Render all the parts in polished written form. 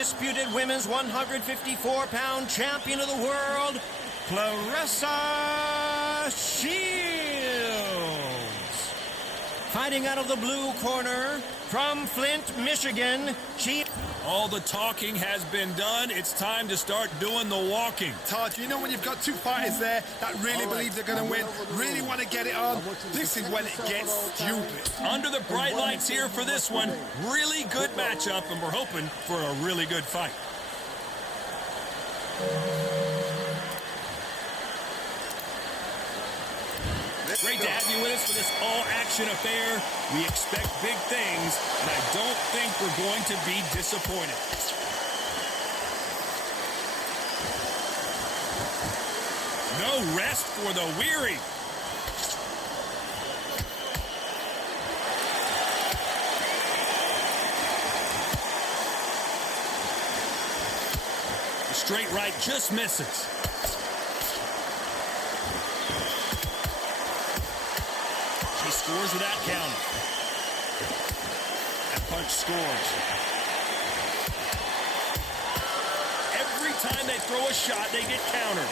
Disputed women's 154-pound champion of the world, Claressa Shields. Fighting out of the blue corner from Flint, Michigan, All the talking has been done. It's time to start doing the walking. Todd, you know when you've got two fighters there that really believe they're going to win, really want to get it on, this is when it gets stupid. Under the bright lights here for this one. Really good matchup, and we're hoping for a really good fight. Great to have you with us for this all-action affair. We expect big things, and I don't think we're going to be disappointed. No rest for the weary. The straight right just misses. He scores with that counter. That punch scores. Every time they throw a shot, they get countered.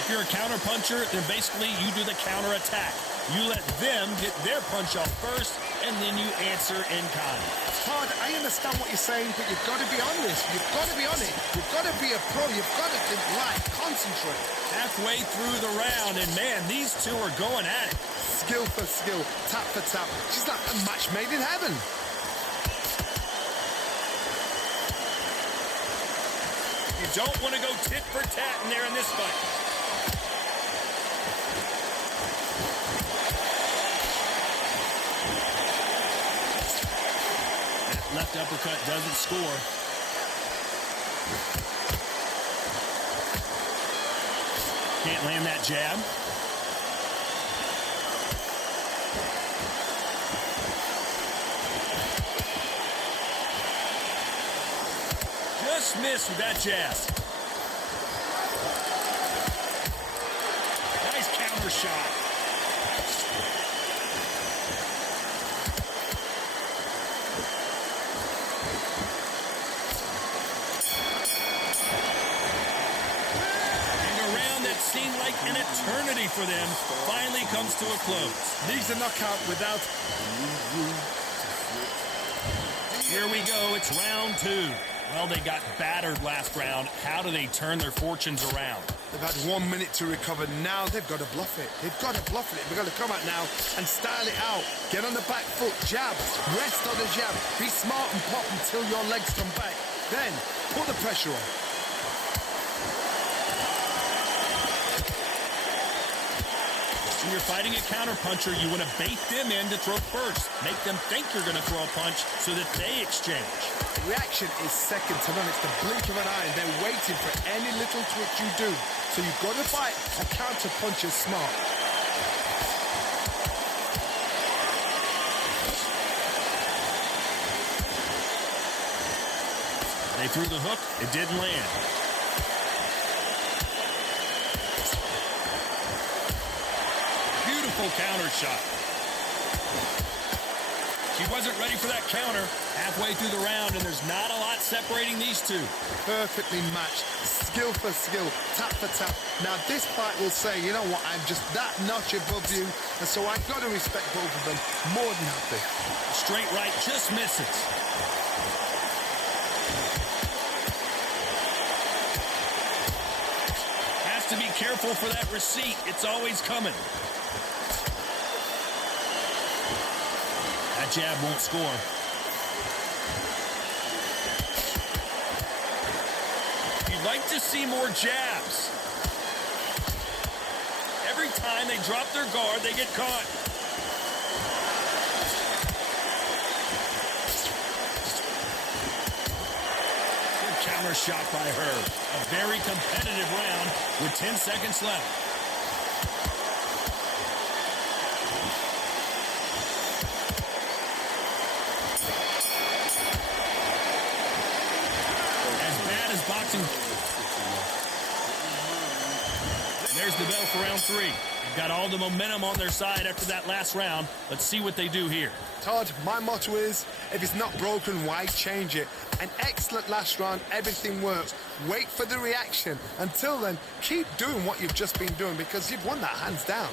If you're a counter puncher, then basically you do the counter attack. You let them get their punch off first, and then you answer in kind. Todd, I understand what you're saying, but you've got to be on this. You've got to be on it. You've got to be a pro. You've got to think live, concentrate. Halfway through the round, and man, these two are going at it. Skill for skill, tap for tap. She's like a match made in heaven. You don't want to go tit for tat in there in this fight. Left uppercut doesn't score. Can't land that jab. Just missed with that jab. Nice counter shot. Seemed like an eternity for them finally comes to a close. Needs a knockout without. Here we go. It's round two. Well, they got battered last round. How do they turn their fortunes around? They've had 1 minute to recover. Now they've got to bluff it. They've got to bluff it. They've got to come out now and style it out. Get on the back foot, jab, rest on the jab. Be smart and pop until your legs come back. Then put the pressure on. When you're fighting a counterpuncher, you want to bait them in to throw first. Make them think you're going to throw a punch so that they exchange. The reaction is second to none. It's the blink of an eye, and they're waiting for any little twitch you do. So you've got to fight a counterpuncher smart. They threw the hook. It didn't land. Counter shot. She wasn't ready for that counter. Halfway through the round, and there's not a lot separating these two. Perfectly matched. Skill for skill. Tap for tap. Now this fight will say, you know what, I'm just that notch above you, and so I've got to respect both of them. More than happy. Straight right just misses. Has to be careful for that receipt. It's always coming. That jab won't score. You'd like to see more jabs. Every time they drop their guard, they get caught. Good counter shot by her. A very competitive round with 10 seconds left. Boxing. There's the bell for round three. They've got all the momentum on their side after that last round. Let's see what they do here. Todd, my motto is, if it's not broken, why change it? An excellent last round, everything works. Wait for the reaction. Until then, keep doing what you've just been doing because you've won that hands down.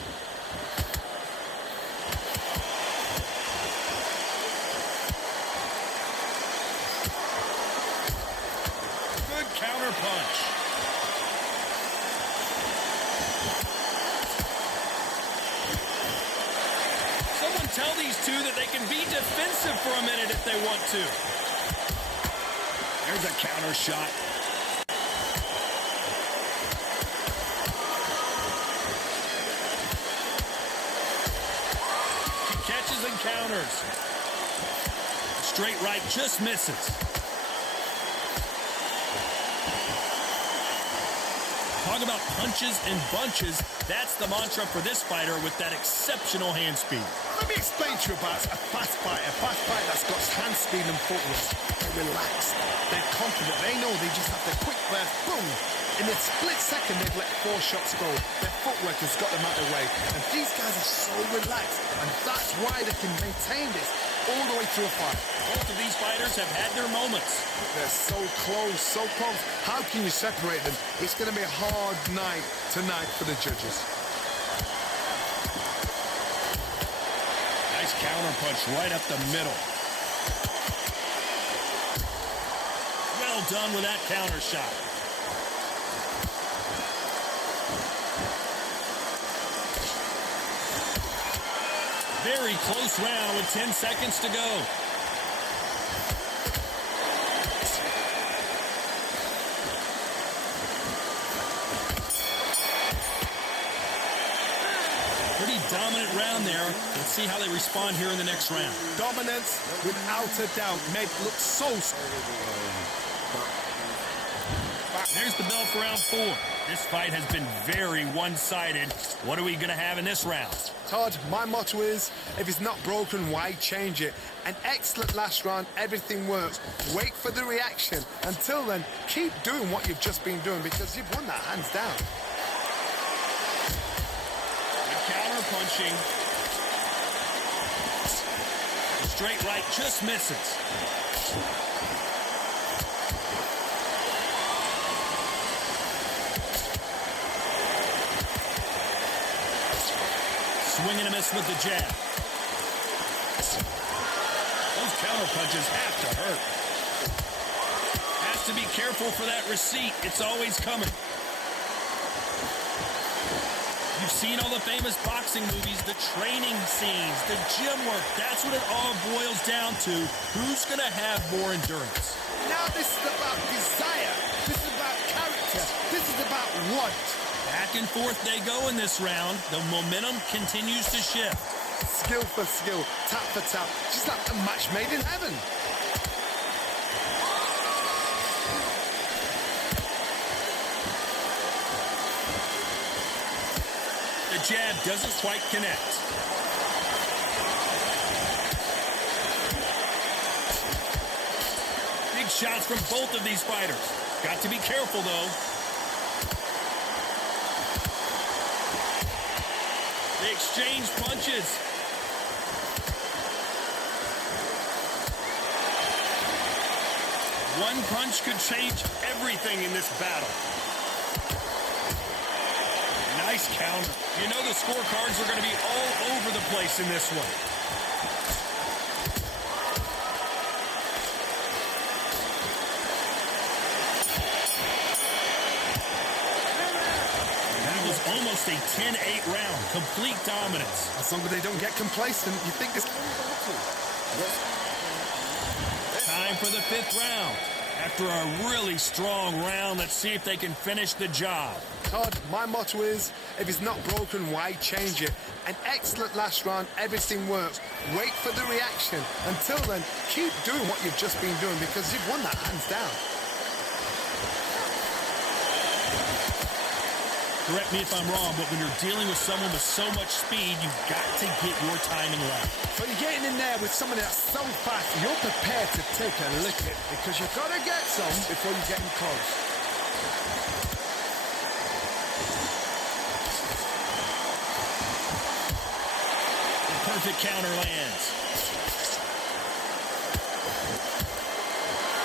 Good counter punch. Someone tell these two that they can be defensive for a minute if they want to. There's a counter shot. She catches and counters. Straight right just misses. Talk about punches and bunches. That's the mantra for this fighter with that exceptional hand speed. Let me explain to you about a fast fighter. A fast fighter that's got hand speed and footwork. They're relaxed. They're confident. They know they just have the quick burst. Boom! In a split second, they've let 4 shots go. Their footwork has got them out of the way. And these guys are so relaxed. And that's why they can maintain this all the way through a fight. Both of these fighters have had their moments. They're so close, so close. How can you separate them? It's going to be a hard night tonight for the judges. Nice counter punch right up the middle. Well done with that counter shot. Very close round with 10 seconds to go. Pretty dominant round there. Let's see how they respond here in the next round. Dominance, without a doubt, made it look so... There's the bell for round 4. This fight has been very one-sided. What are we going to have in this round? Todd, my motto is, if it's not broken, why change it? An excellent last round, everything works. Wait for the reaction. Until then, keep doing what you've just been doing because you've won that hands down. Good counter punching. The straight right just misses. Swing and a miss with the jab. Those counter punches have to hurt. Has to be careful for that receipt. It's always coming. You've seen all the famous boxing movies, the training scenes, the gym work. That's what it all boils down to. Who's going to have more endurance? Now this is about desire. This is about character. This is about want. Back and forth they go in this round. The momentum continues to shift. Skill for skill, tap for tap, just like a match made in heaven. The jab doesn't quite connect. Big shots from both of these fighters. Got to be careful, though. They exchange punches. One punch could change everything in this battle. Nice counter. You know the scorecards are going to be all over the place in this one. Almost a 10-8 round. Complete dominance. As long as they don't get complacent, you think this... Time for the 5th round. After a really strong round, let's see if they can finish the job. Todd, my motto is, if it's not broken, why change it? An excellent last round, everything works. Wait for the reaction. Until then, keep doing what you've just been doing because you've won that hands down. Correct me if I'm wrong, but when you're dealing with someone with so much speed, you've got to get your timing right. So you're getting in there with someone that's so fast, you're prepared to take a lick it because you've got to get some before you get in close. perfect counter lands.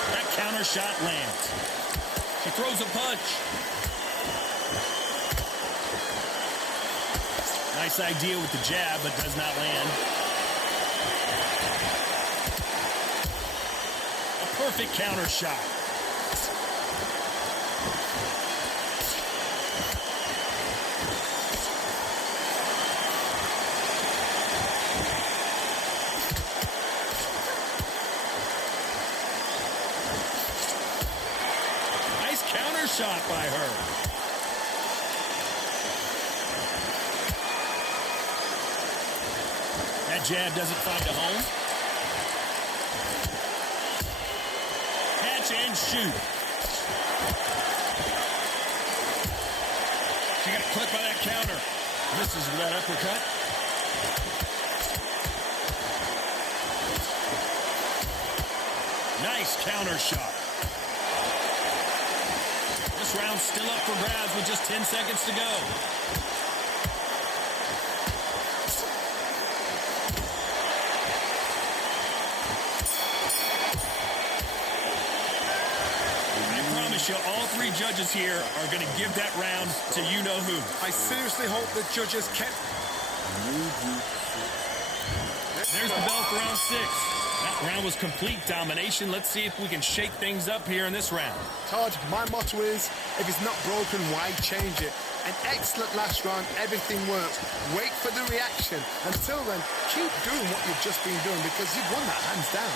That counter shot lands. She throws a punch. Nice idea with the jab, but does not land. A perfect counter shot. Nice counter shot by her. That jab doesn't find a home. Catch and shoot. She got clipped by that counter. Misses with that uppercut. Nice counter shot. This round's still up for grabs with just 10 seconds to go. All three judges here are going to give that round to you-know-who. I seriously hope the judges kept... There's the bell for round 6. That round was complete domination. Let's see if we can shake things up here in this round. Todd, my motto is, if it's not broken, why change it? An excellent last round, everything works. Wait for the reaction. Until then, keep doing what you've just been doing because you've won that hands down.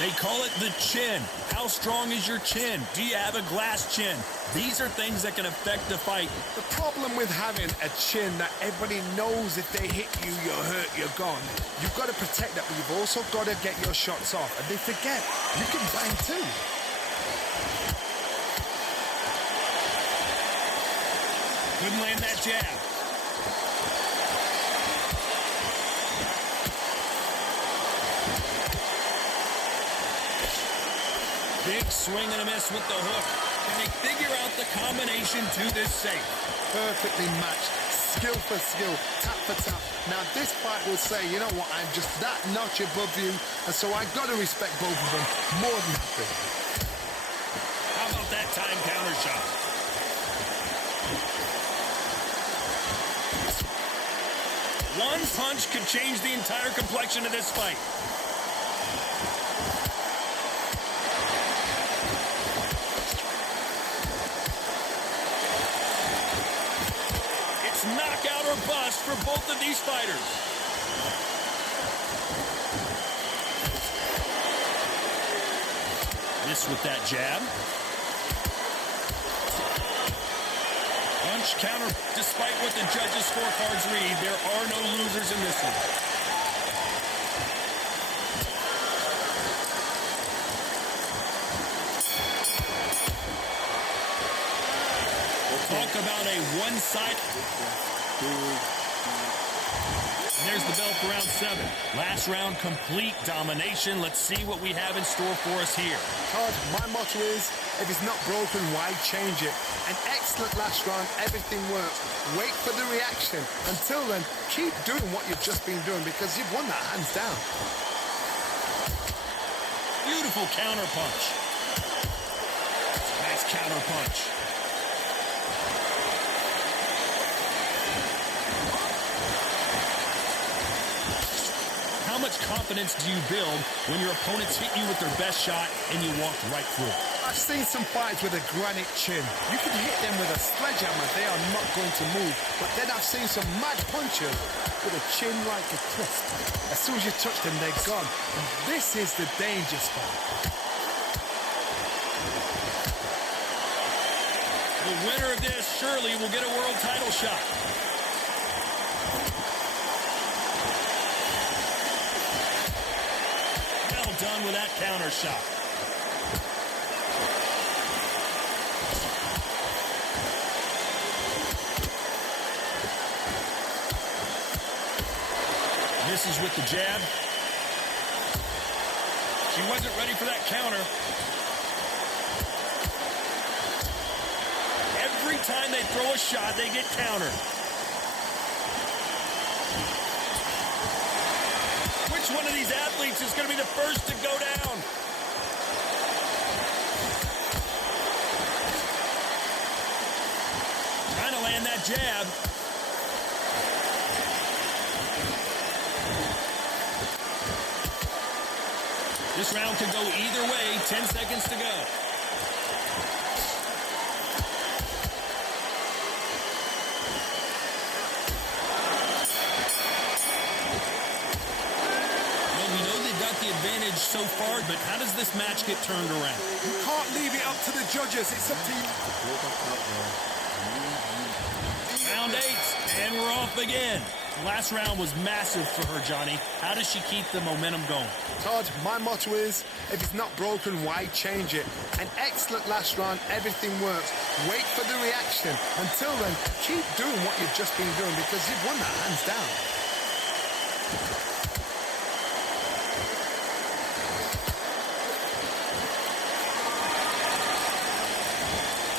They call it the chin. How strong is your chin? Do you have a glass chin? These are things that can affect the fight. The problem with having a chin that everybody knows if they hit you, you're hurt, you're gone. You've got to protect that, but you've also got to get your shots off. And they forget, you can bang too. Couldn't land that jab. Big swing and a miss with the hook. Can they figure out the combination to this safe? Perfectly matched. Skill for skill. Tap for tap. Now, this fight will say, you know what, I'm just that notch above you, and so I've got to respect both of them more than happy. How about that time counter shot? One punch could change the entire complexion of this fight. Knockout or bust for both of these fighters. This with that jab. Punch, counter. Despite what the judges' scorecards read, there are no losers in this one. Talk about a one-sided. There's the bell for round 7. Last round, complete domination. Let's see what we have in store for us here. Todd, my motto is, if it's not broken, why change it? An excellent last round, everything works. Wait for the reaction. Until then, keep doing what you've just been doing because you've won that hands down. Beautiful counter punch. Nice counter punch. How much confidence do you build when your opponents hit you with their best shot and you walk right through? I've seen some fights with a granite chin. You can hit them with a sledgehammer, they are not going to move. But then I've seen some mad punchers with a chin like a cliff. As soon as you touch them, they're gone. And this is the danger spot. The winner of this surely will get a world title shot. Well done with that counter shot. Misses with the jab. She wasn't ready for that counter. time they throw a shot, they get countered. Which one of these athletes is going to be the first to go down? Trying to land that jab. This round could go either way. 10 seconds to go. Well, we know they've got the advantage so far, but how does this match get turned around? You can't leave it up to the judges. It's up to you. Round 8, and we're off again. The last round was massive for her, Johnny. How does she keep the momentum going? Todd, my motto is, if it's not broken, why change it? An excellent last round, everything works. Wait for the reaction. Until then, keep doing what you've just been doing because you've won that hands down.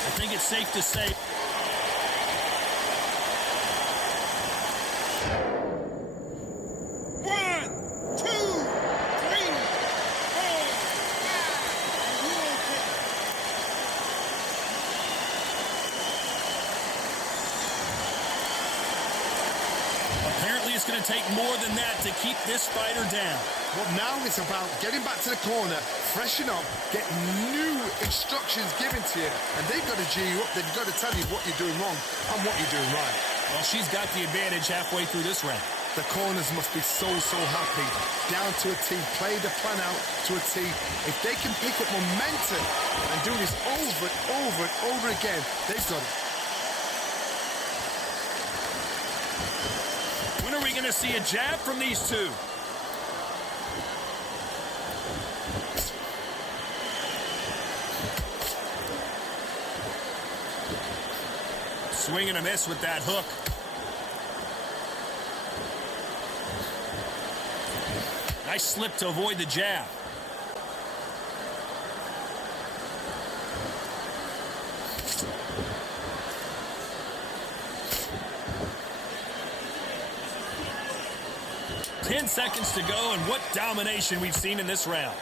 I think it's safe to say... Apparently it's going to take more than that to keep this fighter down. Well, now it's about getting back to the corner, freshen up, get new instructions given to you, and they've got to G you up. They've got to tell you what you're doing wrong and what you're doing right. Well, she's got the advantage halfway through this round. The corners must be so happy. Down to a T, play the plan out to a T. If they can pick up momentum and do this over and over and over again, they've got it. When are we going to see a jab from these two? Swing and a miss with that hook. Nice slip to avoid the jab. Ten seconds to go, and what domination we've seen in this round.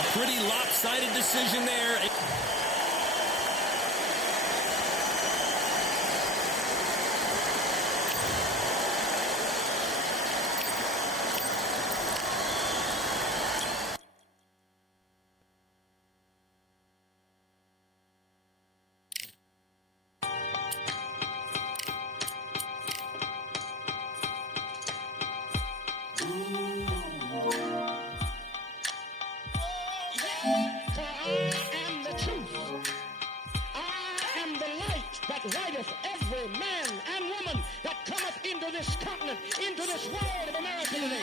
A pretty lopsided decision there. Lighteth every man and woman that cometh into this continent, into this world of America today.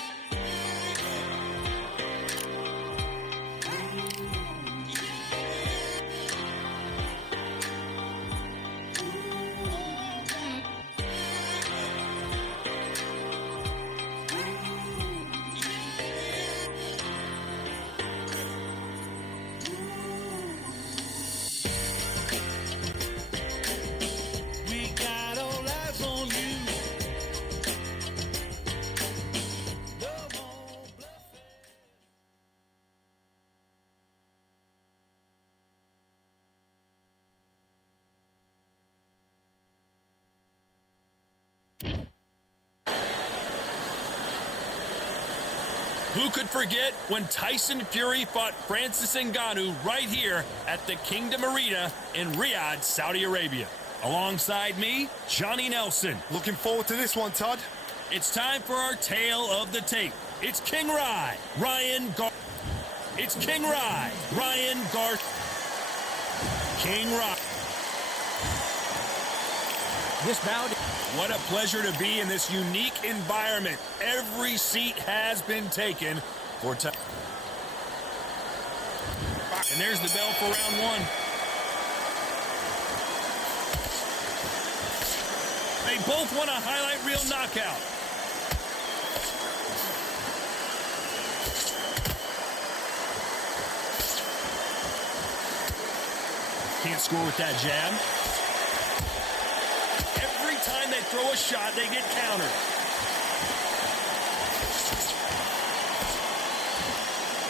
Who could forget when Tyson Fury fought Francis Ngannou right here at the Kingdom Arena in Riyadh, Saudi Arabia? Alongside me, Johnny Nelson. Looking forward to this one, Todd. It's time for our tale of the tape. It's King Rai, Ryan Gar... It's King Rai, Ryan Gar... King Rai. This bout... What a pleasure to be in this unique environment. Every seat has been taken for time. And there's the bell for round one. They both want a highlight reel knockout. Can't score with that jab. Every time they throw a shot, they get countered.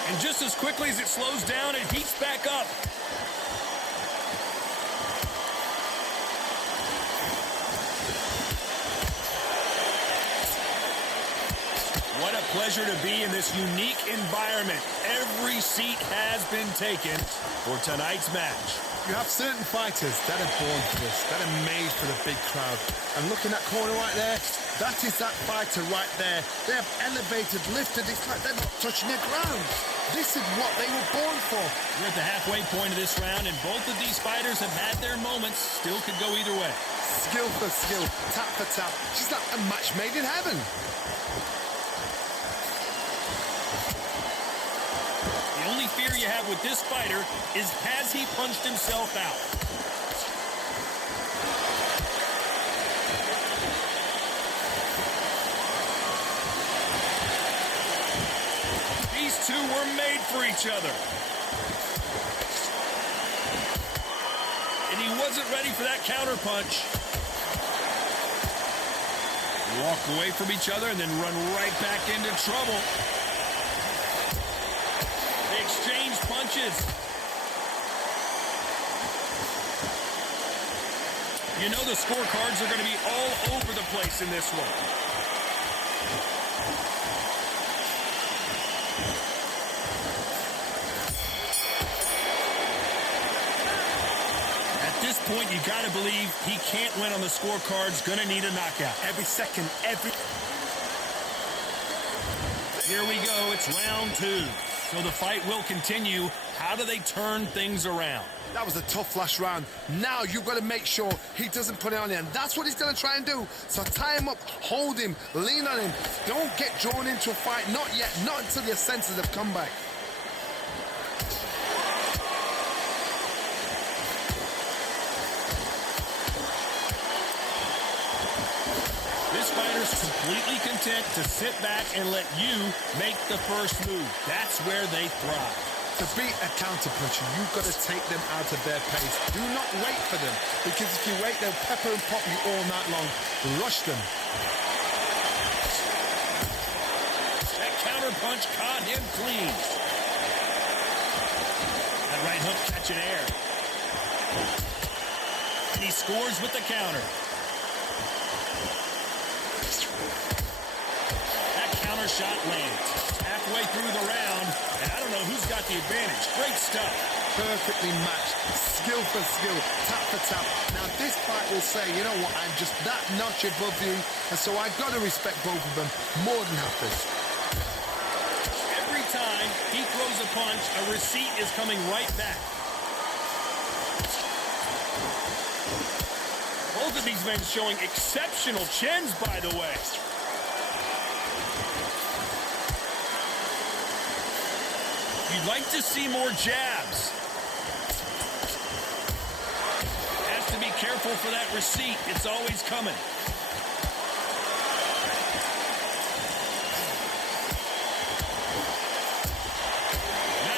And just as quickly as it slows down, it heats back up. What a pleasure to be in this unique environment. Every seat has been taken for tonight's match. You have certain fighters that are born for this, that are made for the big crowd. And look in that corner right there, that is that fighter right there. They have elevated, lifted, it's like they're not touching the ground. This is what they were born for. We're at the halfway point of this round, and both of these fighters have had their moments. Still could go either way. Skill for skill, tap for tap. She's like a match made in heaven. The only fear you have with this fighter is, has he punched himself out? These two were made for each other. And he wasn't ready for that counter punch. Walk away from each other and then run right back into trouble. They exchange punches. You know the scorecards are going to be all over the place in this one. At this point, you got to believe he can't win on the scorecards. Going to need a knockout. Every second, every... Here we go. It's round two. So the fight will continue. How do they turn things around? That was a tough last round. Now you've got to make sure he doesn't put it on you. And that's what he's going to try and do. So tie him up, hold him, lean on him. Don't get drawn into a fight. Not yet. Not until your senses have come back. This fighter's completely content to sit back and let you make the first move. That's where they thrive. To beat a counter-puncher, you've got to take them out of their pace. Do not wait for them, because if you wait, they'll pepper and pop you all night long. Rush them. That counter punch caught him clean. That right hook catching air. And he scores with the counter. That counter shot lands. Halfway through the round, and I don't know who's got the advantage. Great stuff. Perfectly matched. Skill for skill. Tap for tap. Now, this fight will say, you know what, I'm just that notch above you, and so I've got to respect both of them more than happy. Every time he throws a punch, a receipt is coming right back. Both of these men showing exceptional chins, by the way. You'd like to see more jabs. Has to be careful for that receipt. It's always coming.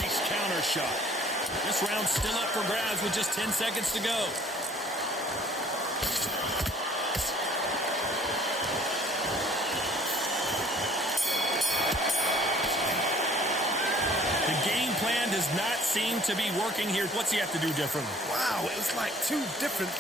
Nice counter shot. This round's still up for grabs with just 10 seconds to go. The game plan does not seem to be working here. What's he have to do differently? Wow, it was like two different...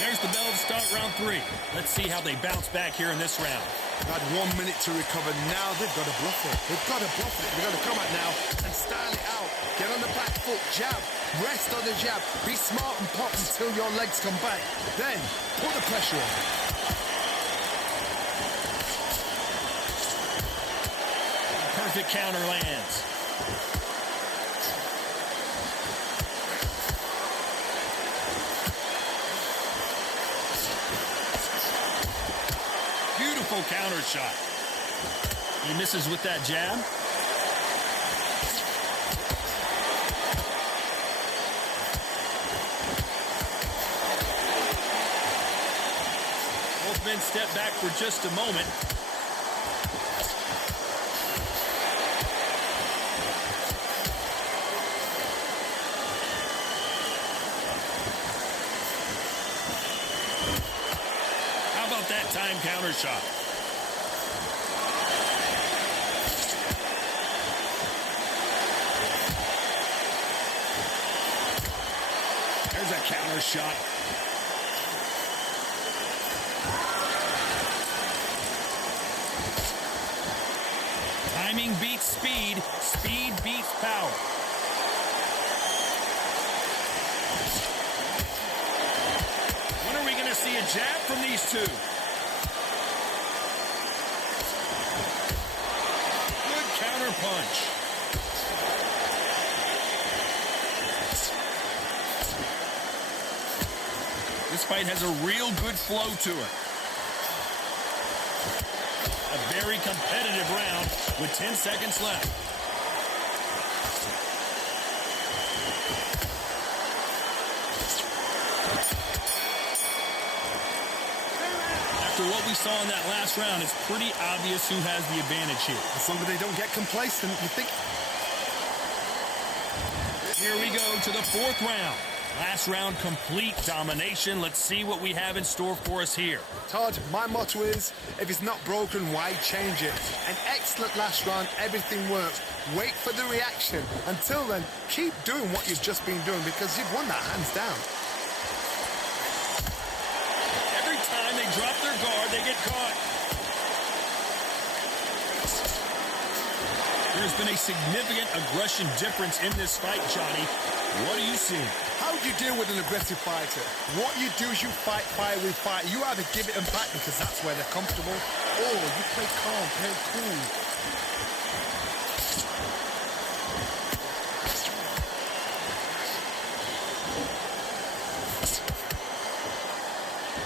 There's the bell to start round three. Let's see how they bounce back here in this round. Had 1 minute to recover. Now they've got to bluff it. They've got to bluff it. They've got to come out now and style it out. Get on the back foot, jab, rest on the jab. Be smart and pop until your legs come back. Then, put the pressure on. Perfect counter lands. Beautiful counter shot. He misses with that jab. been stepped back for just a moment. How about that time counter shot? There's a counter shot. Timing beats speed. Speed beats power. When are we going to see a jab from these two? Good counter punch. This fight has a real good flow to it. A very competitive round with 10 seconds left. After what we saw in that last round, it's pretty obvious who has the advantage here. As long as they don't get complacent, you think... Here we go to the fourth round. Last round, complete domination. Let's see what we have in store for us here. Todd, my motto is, if it's not broken, why change it? An excellent last round, everything works. Wait for the reaction. Until then, keep doing what you've just been doing because you've won that hands down. Every time they drop their guard, they get caught. There's been a significant aggression difference in this fight, Johnny. What are you seeing? How do you deal with an aggressive fighter? What you do is you fight fire with fire. You either give it them back because that's where they're comfortable, or you play calm, play cool.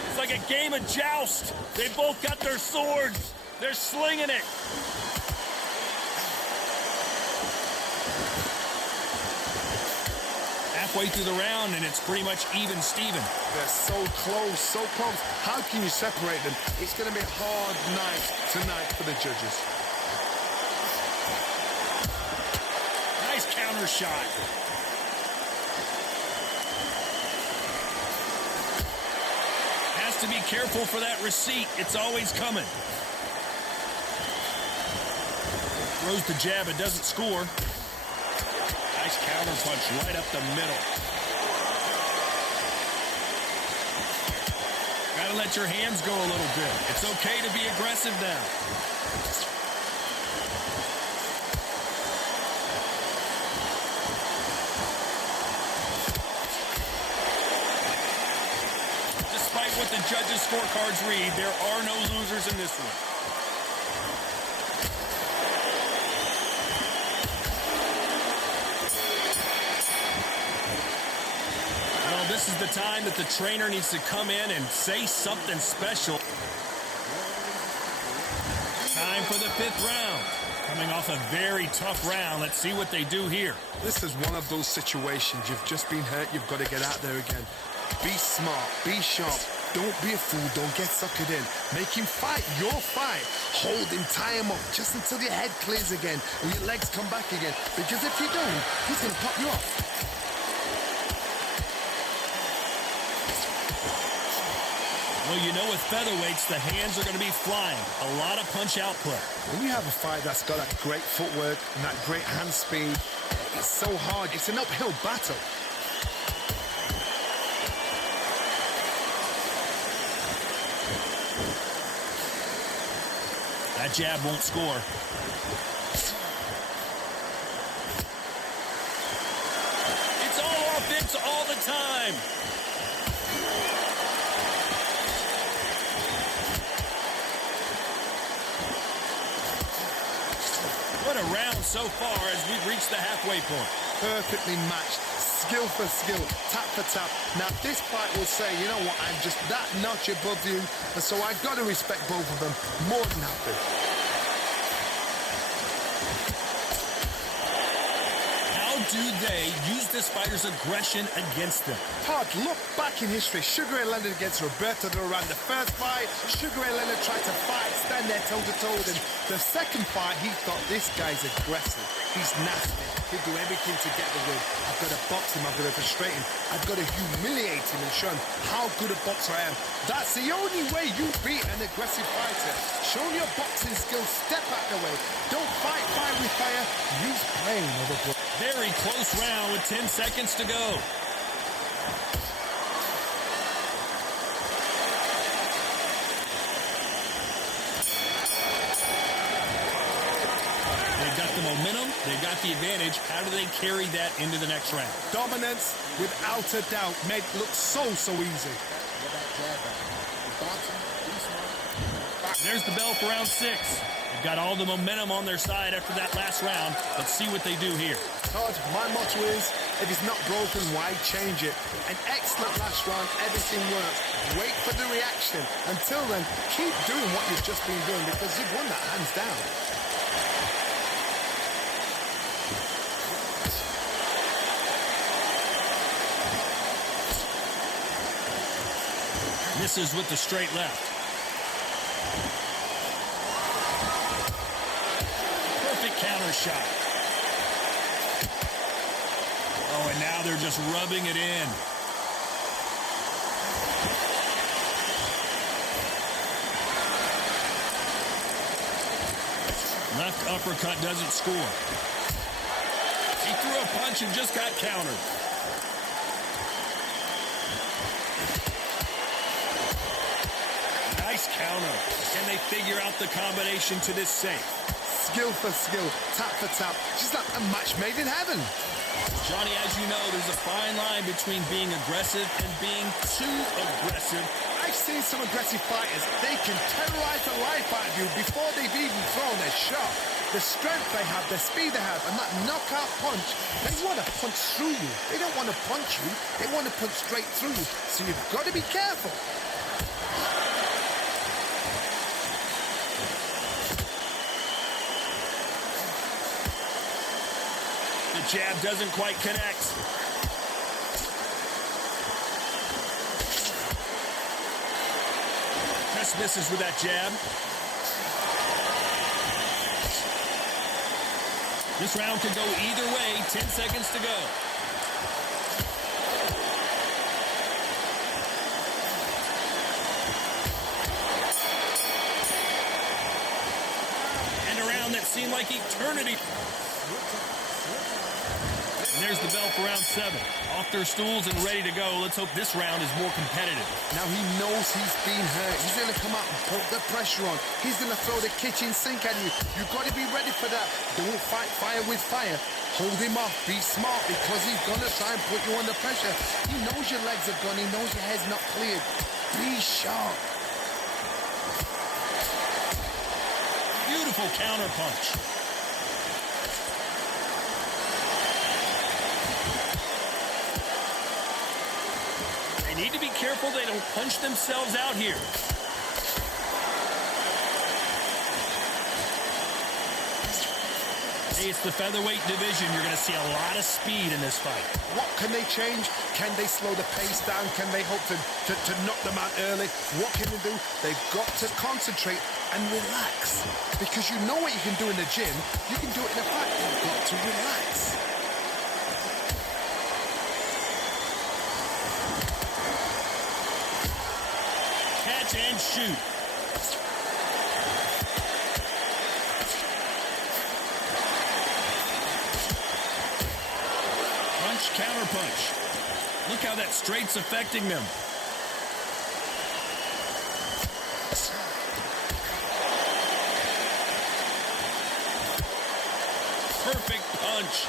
It's like a game of joust. They both got their swords. They're slinging it. Halfway through the round, and it's pretty much even Steven. They're so close, so close. How can you separate them? It's going to be a hard night tonight for the judges. Nice counter shot. Has to be careful for that receipt. It's always coming. Throws the jab, it doesn't score. Nice counter punch right up the middle. Gotta let your hands go a little bit. It's okay to be aggressive now. Despite what the judges' scorecards read, there are no losers in this one. This is the time that the trainer needs to come in and say something special. Time for the fifth round. Coming off a very tough round. Let's see what they do here. This is one of those situations. You've just been hurt. You've got to get out there again. Be smart. Be sharp. Don't be a fool. Don't get suckered in. Make him fight your fight. Hold him. Tie him up just until your head clears again and your legs come back again. Because if you don't, he's going to pop you off. Well, you know with featherweights, the hands are going to be flying. A lot of punch output. When you have a fight that's got that great footwork and that great hand speed, it's so hard. It's an uphill battle. That jab won't score. It's all offense all the time. What a round so far as we've reached the halfway point. Perfectly matched, skill for skill, tap for tap. Now this fight will say, you know what, I'm just that notch above you, and so I've got to respect both of them more than happy. How do they use this fighter's aggression against them? Todd, look back in history. Sugar Ray Leonard against Roberto Duran. The first fight, Sugar Ray Leonard tried to fight, stand there toe-to-toe. And the second fight, he thought, this guy's aggressive. He's nasty. He'll do everything to get the win. I've got to box him. I've got to frustrate him. I've got to humiliate him and show him how good a boxer I am. That's the only way you beat an aggressive fighter. Show your boxing skills. Step out the way. Don't fight fire with fire. Use brain over blood. Very close round with 10 seconds to go. They've got the momentum, they've got the advantage. How do they carry that into the next round? Dominance, without a doubt, made it look so easy. There's the bell for round 6. They've got all the momentum on their side after that last round. Let's see what they do here. Todd, my motto is, if it's not broken, why change it? An excellent last round, everything works. Wait for the reaction. Until then, keep doing what you've just been doing because you've won that hands down. Misses with the straight left. Perfect counter shot. Oh, and now they're just rubbing it in. Left uppercut doesn't score. He threw a punch and just got countered. Nice counter. Can they figure out the combination to this safe? Skill for skill, tap for tap. Just like a match made in heaven. Johnny, as you know, there's a fine line between being aggressive and being too aggressive. I've seen some aggressive fighters. They can terrorize the life out of you before they've even thrown their shot. The strength they have, the speed they have, and that knockout punch, they want to punch through you. They don't want to punch you. They want to punch straight through you. So you've got to be careful. The jab doesn't quite connect. Just misses with that jab. This round could go either way. 10 seconds to go. And a round that seemed like eternity. And there's the bell for round 7. Off their stools and ready to go. Let's hope this round is more competitive. Now he knows he's been hurt. He's going to come out and put the pressure on. He's going to throw the kitchen sink at you. You've got to be ready for that. Don't fight fire with fire. Hold him off. Be smart because he's going to try and put you under pressure. He knows your legs are gone. He knows your head's not cleared. Be sharp. Beautiful counter punch. They need to be careful they don't punch themselves out here. Hey, it's the featherweight division. You're going to see a lot of speed in this fight. What can they change? Can they slow the pace down? Can they hope to knock them out early? What can they do? They've got to concentrate and relax. Because you know what you can do in the gym. You can do it in a fight. You've got to relax. Catch and shoot. Punch, counter punch. Look how that straight's affecting them. Perfect punch.